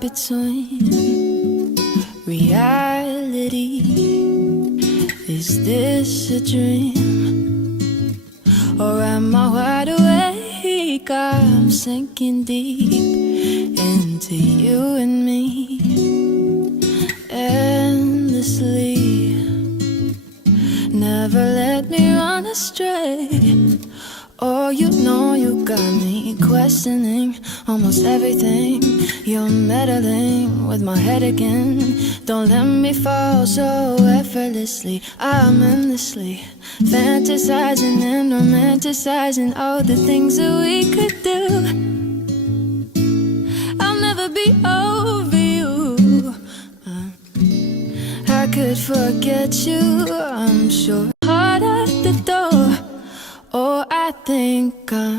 between reality. Is this a dream, or am I wide awake? I'm sinking deep into you and me, endlessly. Never let me run astray. Oh, you know you got me questioning almost everything. You're meddling with my head again. Don't let me fall so effortlessly. I'm endlessly fantasizing and romanticizing all the things that we could do. I'll never be over you. I could forget you, I'm sure. Heart at the door. Oh, I think I'm